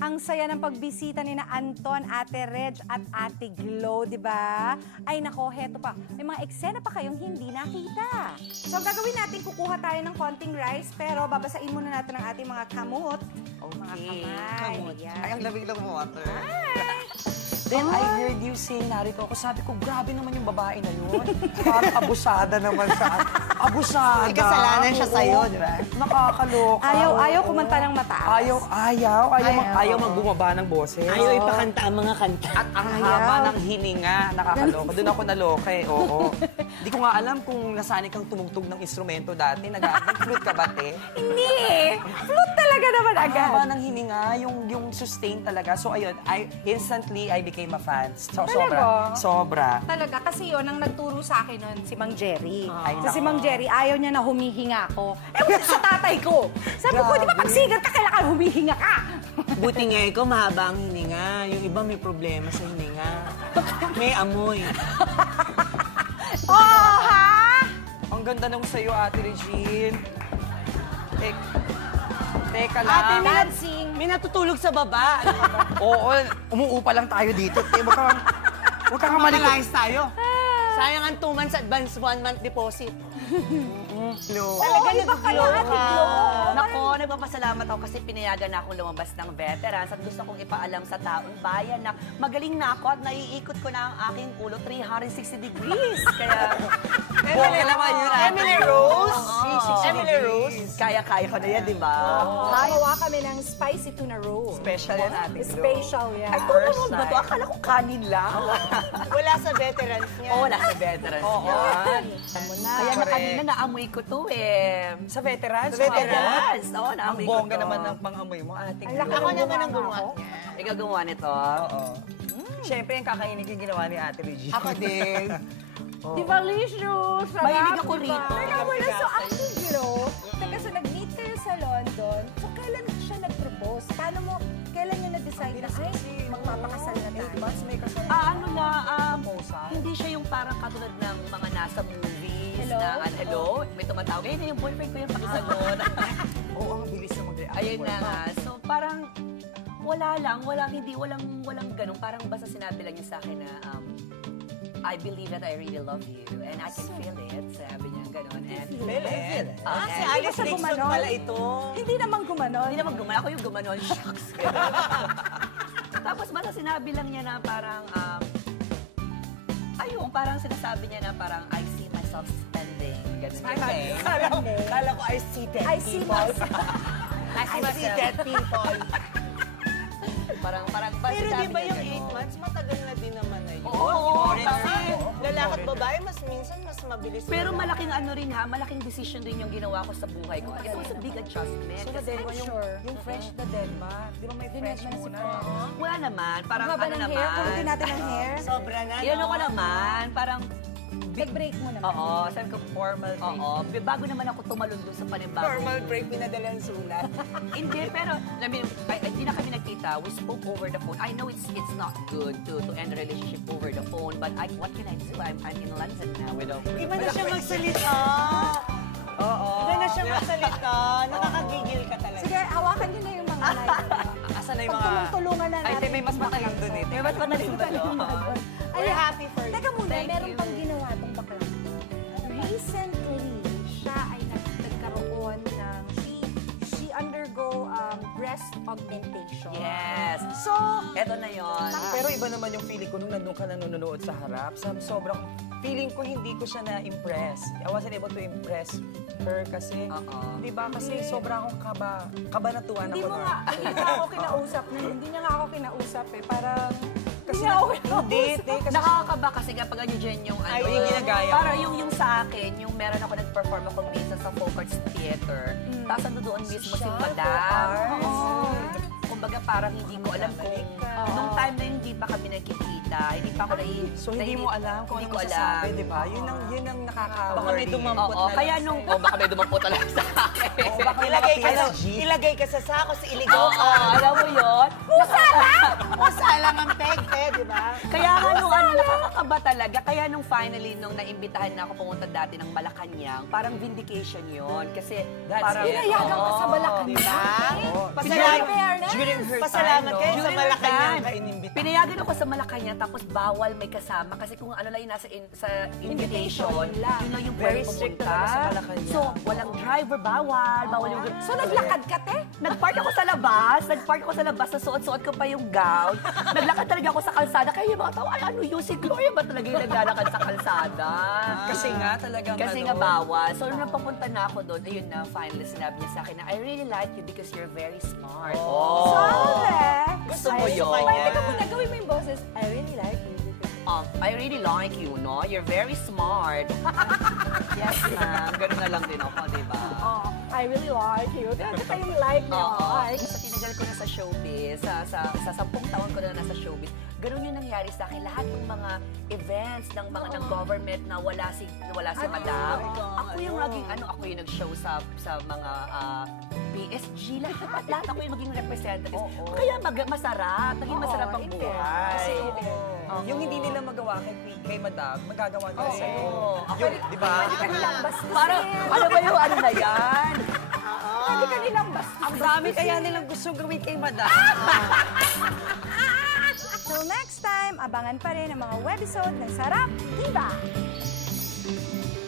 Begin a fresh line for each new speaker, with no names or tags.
Ang saya ng pagbisita ni na Anton, Ate Reg at Ate Glo, di ba? Ay nako, heto pa. May mga eksena pa kayong hindi nakita. So ang gagawin natin, kukuha tayo ng konting rice, pero babasain muna natin ang ating mga kamot.
Okay.
Mga kamay.
Kamot.
Yan.
Ay, ang lamig ng water.
Ay!
Then I heard you say, narito ako, sabi ko, grabe naman yung babae na yun. Parang abusada naman siya. Abusada.
May kasalanan siya sa'yo, di ba?
Nakakaloka.
Ayaw kumanta ng mataas.
Ayaw magbumaba ng boses.
Ayaw ipakanta ang mga kanta.
At ang haba ng hininga, nakakaloka. Doon ako naloka eh, oo. Hindi ko nga alam kung nasanay kang tumugtog ng instrumento dati. Nag-flute ka ba, te?
Hindi eh. Flute talaga naman
Ang
agad.
haba ng hininga, yung sustain talaga. So ayun, instantly I became a fan. So,
Talaga?
sobra.
Talaga, kasi yun, ang nagturo sa akin nun, si Mang Jerry.
Ay,
So si
nako.
Mang Jerry, ayaw niya na humihinga ako. Eh, sa tatay ko. Sabi ko, di ba pag sigat ka, kailangan humihinga ka?
Buti nga ikaw, mahaba ang hininga. Yung iba may problema sa hininga. May amoy.
Oh, ha?
Ang ganda nung sa'yo, Ate Regine. Teka lang.
Ate,
Dancing.
may natutulog sa baba.
Oo, umuupa lang tayo dito. Huwag kang malikot.
Makalayas tayo. Sayang ang 2 months advance, 1 month deposit.
Talaga iba kayo, Ate Glo.
Nako, nagpapasalamat ako kasi pinayagan na akong lumabas ng veterans at gusto kong ipaalam sa taong bayan na magaling na ako at naiikot ko na ang aking ulo 360 degrees. Kaya,
Emily naman yun. Emily Rose. Emily Rose.
kaya-kaya ko na yan, di ba?
Gagawa kami ng spicy tuna roll.
Special yan, Ate Glo.
Special yan.
Ay, tulungan ba ito? Akala ko kanin lang.
Wala sa veterans niya.
Oo, wala sa veterans.
Oo.
Tama na.
Kaya na kanina naamoy ko to eh.
Sa veterans?
Sa veterans.
Yes, oo,
Ang
naamoy ko
bongga
to.
naman ng pang-amoy mo, Ate
Ang
Glo.
laki
Ako
ng
naman ang
gumawa
gumawa
ko.
niya.
Ikaw gumawa nito.
Oo. Siyempre, yung kakainig yung ginawa ni Ate Regine.
Ako din.
Di ba, Licious? Sarap,
Mahilig ako
di ba?
rito.
Teka muna, so Ate Glo, teka, so nag-meet kayo sa London, so kailan siya nag-propose? Paano mo, kailan niya na-decide na, ay, magpapakasal na tayo?
May kasal.
Ano na,
Proposal?
hindi siya yung parang katulad ng mga nasa movies
Hello?
na, hello, may tumatawag, ayun na yung boyfriend ko yung pakisagot.
Oo, ang bilis na mag-react.
Ayun na nga. So parang, walang ganun. Parang basta sinabi lang niya sa akin na, I believe that I really love you and I can feel it. Sabi niya ganun. And,
Belen.
Ah,
Si
and-
Alex
siya
Dixon
gumanon?
pala ito.
Hindi naman gumanon.
Hindi naman gumanon. Ako yung gumanon. Shucks. Tapos basta sinabi lang niya na parang, ayun, parang sinasabi niya na parang, I see myself spending. Ganun.
Kala ko I see dead
I see
people.
myself.
I see dead people.
Parang
Pero
sinabi
di ba
niya
yung
ganun.
8 months, matagal na din naman na yun.
Oo,
Kasi
tama.
lalaki at babae, mas minsan, mas mabilis.
Pero
na-
malaking ano rin ha, malaking decision din yung ginawa ko sa buhay ko. It was a big adjustment.
So,
Kasi
Denma, yung fresh na Denma, di ba may fresh muna?
wala naman, parang
Haba
ano
ng
naman.
hair, kulitin natin ang hair.
Sobra na,
Yun
no?
ako naman, parang,
Nag-break mo naman.
oo, sabi ko formal break. Oo, bago naman ako tumalon doon sa panibago.
Formal break, pinadala ang sulat.
Hindi, pero, I mean, hindi na kami nagkita. We spoke over the phone. I know it's not good to end a relationship over the phone, but what can I do? I'm in London now with a...
Iba na siya magsalita.
Oo.
Iba na siya magsalita. Nakakagigil ka talaga.
Sige, hawakan niyo na yung mga knife.
Asan na yung mga...
Pagtulong-tulungan na
Ay,
natin.
te, may mas matalang dun eh.
May ba't manaling ba doon?
We're happy for you.
Teka muna,
Thank
meron
you.
pang ginawa tong bakla. Recently, siya ay nagkaroon ng, she undergo breast augmentation.
Yes.
So,
Eto na yon.
Pero iba naman yung feeling ko nung nandun ka nanonood sa harap. Sobrang feeling ko hindi ko siya na-impress. I wasn't able to impress her kasi, di ba? Kasi sobrang akong kabanatuan
hindi
ako
mo
na.
nga, hindi nga ako kinausap. Hindi niya nga ako kinausap eh. Parang,
Kasi
hindi nga ako
hindi, te, kasi
Nakakakaba kasi kapag dyan yung ano.
Ay, yung ginagaya
Para
mo.
yung sa akin, yung meron ako nag-perform ako minsan sa Folk Arts Theater. Tapos ando doon mismo si Madam. Oo. Kumbaga parang hindi ko alam kung nung time na yun, hindi pa kami nagkikita. Hindi pa ako
So hindi mo alam kung
hindi
ano
ko
masasabi,
alam.
di ba? Yun ang nakaka-worry.
Baka may tumampot
Oo,
na
kaya
lang
nung, baka may dumampot talaga sa akin.
Oo, baka may
Ilagay ka,
naka-PSG.
ilagay ka sa sako, sa iligaw
Oo,
ka.
alam mo yun?
Usa lang ang peg, di ba?
Kaya nga nung ano, nakakakaba talaga. Kaya nung nung finally, nung naimbitahan na ako pumunta dati ng Malacanang, parang vindication yon kasi
That's
parang...
it.
Pinayagan ka sa Malacanang.
Oo.
Fairness.
During her
Pasalamat
time,
kayo
no?
sa
During
Malacanang
her
ka
time,
inimbita.
Pinayagan ako sa Malacanang tapos bawal may kasama kasi kung ano lang yung nasa sa invitation,
Invitation lang.
yun lang yung
Very
pwede
strict
pumunta.
talaga sa Malacanang.
So, walang driver, bawal yung...
So, naglakad ka, te?
Nagpark ako sa labas, nasuot-suot ko pa yung gown. Naglakad talaga ako sa kalsada. Kaya yung mga tao, ay ano yun, si Gloria ba talaga yung naglalakad sa kalsada?
Kasi nga talagang
Kasi nga bawal. So, nung napapunta na ako doon, ayun na, finally sinabi niya sa akin na, I really like you because you're very smart.
Gusto mo yun?
Pwede ka muna gawin mo yung boses. I really like you.
I really like you, no? You're very smart. Yes, ma'am. Ganun na lang din ako, di ba?
I really like you. Di ba yung like niya? Like.
Sa tinagal ko na sa showbiz, sa 10 taon ko na nasa showbiz, ganun yung nangyari sa akin. Lahat ng mga events ng mga ng government na wala si madam. Ako yung naging ako yung nag-show sa mga PSG, lahat ako yung maging representative. Kaya masarap, naging masarap ang buhay.
Kasi yung hindi nila magawa kay Madam, magagawa nila sa'yo.
Yung,
di ba?
Parang, ano ba yung ano na yan?
Hindi ka nilang basta.
Ang dami kaya nilang gusto gawin kay Madam.
Till next time, abangan pa rin ang mga webisode ng Sarap Diba!